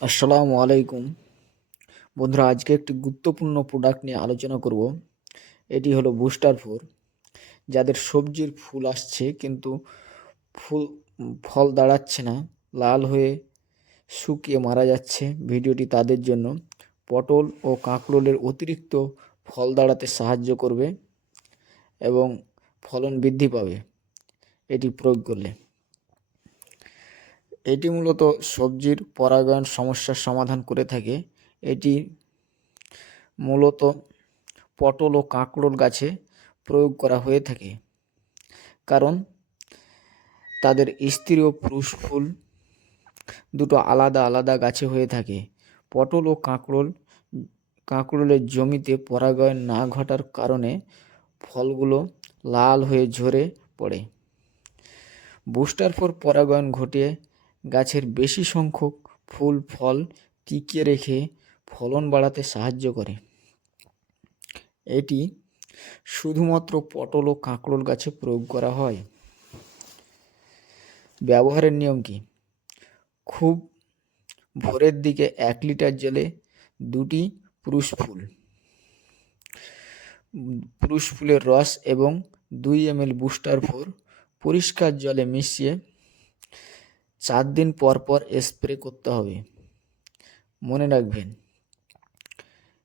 আসসালামু আলাইকুম বন্ধুরা, আজকে একটি গুরুত্বপূর্ণ প্রোডাক্ট নিয়ে আলোচনা করব। এটি হলো বুস্টার ফোর। যাদের সবজির ফুল আসছে কিন্তু ফুল ফল দাঁড়াচ্ছে না, লাল হয়ে শুকিয়ে মারা যাচ্ছে, ভিডিওটি তাদের জন্য। পটল ও কাঁকরোলের অতিরিক্ত ফল দাঁড়াতে সাহায্য করবে এবং ফলন বৃদ্ধি পাবে এটি প্রয়োগ করলে। এটি মূলত সবজির পরাগায়ন সমস্যার সমাধান করে থাকে। এটি মূলত পটল ও কাঁকরোল গাছে প্রয়োগ করা হয়ে থাকে, কারণ তাদের স্ত্রী ও পুরুষ ফুল দুটো আলাদা আলাদা গাছে হয়ে থাকে। পটল ও কাঁকরোলের জমিতে পরাগায়ন না ঘটার কারণে ফলগুলো লাল হয়ে ঝরে পড়ে। বুস্টার ফোর পরাগায়ন ঘটিয়ে গাছের বেশি সংখ্যক ফুল ফল টিকিয়ে রেখে ফলন বাড়াতে সাহায্য করে। এটি শুধুমাত্র পটল ও কাঁকরোল গাছে প্রয়োগ করা হয়। ব্যবহারের নিয়ম কি? খুব ভোরের দিকে 1 লিটার জলে 2টি পুরুষ ফুলের রস এবং 2 ml বুস্টার ফোর পরিষ্কার জলে মিশিয়ে 4 দিন পর পর স্প্রে করতে হবে। মনে রাখবেন,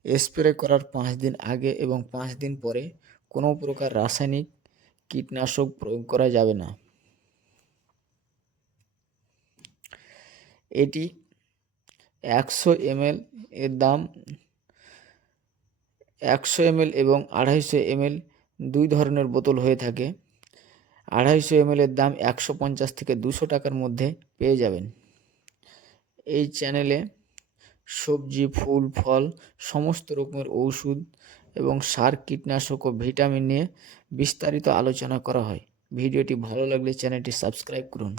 স্প্রে করার 5 দিন আগে এবং 5 দিন পরে কোনো প্রকার রাসায়নিক কীটনাশক প্রয়োগ করা যাবে না। এটি 100 ml এর দাম 100 ml এবং 250 ml দুই ধরনের বোতল হয়ে থাকে। 250 ml এর দাম 150 থেকে 200 টাকার মধ্যে পেয়ে যাবেন। এই চ্যানেলে সবজি, ফুল, ফল, সমস্ত রকমের ঔষধ এবং সার, কীটনাশক ও ভিটামিন নিয়ে বিস্তারিত আলোচনা করা হয়। ভিডিওটি ভালো লাগলে চ্যানেলটি সাবস্ক্রাইব করুন।